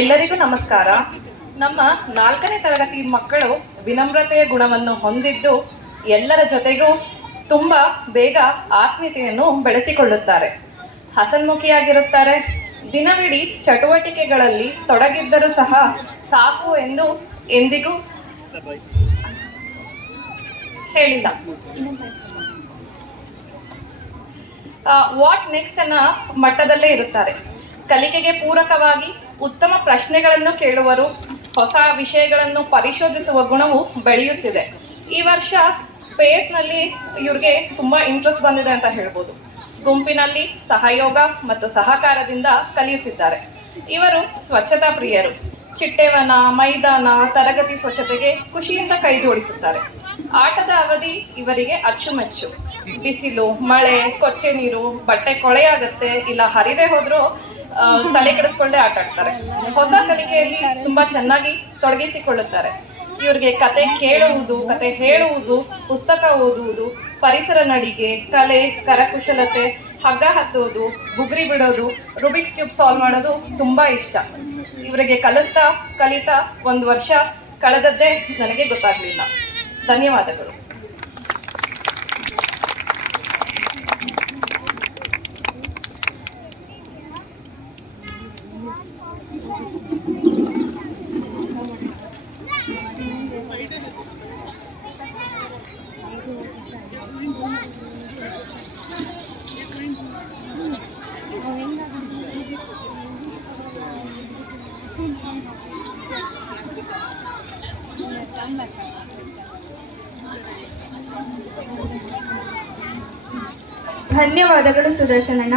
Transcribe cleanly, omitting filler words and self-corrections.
ಎಲ್ಲರಿಗೂ ನಮಸ್ಕಾರ. ನಮ್ಮ 4ನೇ ತರಗತಿ ಮಕ್ಕಳು ವಿನಮ್ರತೆಯ ಗುಣವನ್ನು ಹೊಂದಿದ್ದು ಎಲ್ಲರ ಜೊತೆಗೂ ತುಂಬ ಬೇಗ ಆತ್ಮೀಯತೆಯನ್ನು ಬೆಳೆಸಿಕೊಳ್ಳುತ್ತಾರೆ. ಹಸನ್ಮುಖಿಯಾಗಿರುತ್ತಾರೆ. ದಿನವಿಡೀ ಚಟುವಟಿಕೆಗಳಲ್ಲಿ ತೊಡಗಿದ್ದರೂ ಸಹ ಸಾಕು ಎಂದು ಎಂದಿಗೂ ಹೇಳಿಲ್ಲ. ವಾಟ್ ನೆಕ್ಸ್ಟ್ ಅನ್ನ ಮಟ್ಟದಲ್ಲೇ ಇರುತ್ತಾರೆ. ಕಲಿಕೆಗೆ ಪೂರಕವಾಗಿ ಉತ್ತಮ ಪ್ರಶ್ನೆಗಳನ್ನು ಕೇಳುವರು. ಹೊಸ ವಿಷಯಗಳನ್ನು ಪರಿಶೋಧಿಸುವ ಗುಣವು ಬೆಳೆಯುತ್ತಿದೆ. ಈ ವರ್ಷ ಸ್ಪೇಸ್ನಲ್ಲಿ ಇವ್ರಿಗೆ ತುಂಬ ಇಂಟ್ರೆಸ್ಟ್ ಬಂದಿದೆ ಅಂತ ಹೇಳ್ಬೋದು. ಗುಂಪಿನಲ್ಲಿ ಸಹಯೋಗ ಮತ್ತು ಸಹಕಾರದಿಂದ ಕಲಿಯುತ್ತಿದ್ದಾರೆ. ಇವರು ಸ್ವಚ್ಛತಾ ಪ್ರಿಯರು. ಚಿಟ್ಟೆವನ, ಮೈದಾನ, ತರಗತಿ ಸ್ವಚ್ಛತೆಗೆ ಖುಷಿಯಿಂದ ಕೈ ಜೋಡಿಸುತ್ತಾರೆ. ಆಟದ ಅವಧಿ ಇವರಿಗೆ ಅಚ್ಚುಮೆಚ್ಚು. ಬಿಸಿಲು, ಮಳೆ, ಕೊಚ್ಚೆ ನೀರು, ಬಟ್ಟೆ ಕೊಳೆಯಾಗತ್ತೆ, ಇಲ್ಲ ಹರಿದೇ ಹೋದ್ರೂ ತಲೆ ಕೆಡಿಸ್ಕೊಳ್ಳದೆ ಆಟ ಆಡ್ತಾರೆ. ಹೊಸ ಕಲಿಕೆಯಲ್ಲಿ ತುಂಬಾ ಚೆನ್ನಾಗಿ ತೊಡಗಿಸಿಕೊಳ್ಳುತ್ತಾರೆ. ಇವ್ರಿಗೆ ಕತೆ ಕೇಳುವುದು, ಕತೆ ಹೇಳುವುದು, ಪುಸ್ತಕ ಓದುವುದು, ಪರಿಸರ ನಡಿಗೆ, ಕಲೆ, ಕರಕುಶಲತೆ, ಹಗ್ಗ ಹತ್ತುವುದು, ಬುಗುರಿ ಬಿಡೋದು, ರುಬಿಕ್ಸ್ ಕ್ಯೂಬ್ ಸಾಲ್ವ್ ಮಾಡೋದು ತುಂಬಾ ಇಷ್ಟ. ಇವರಿಗೆ ಕಲಿತಾ 1 ವರ್ಷ ಕಳೆದದ್ದೇ ನನಗೆ ಗೊತ್ತಾಗ್ಲಿಲ್ಲ. ಧನ್ಯವಾದಗಳು. ಧನ್ಯವಾದಗಳು ಸುದರ್ಶನಣ್ಣ.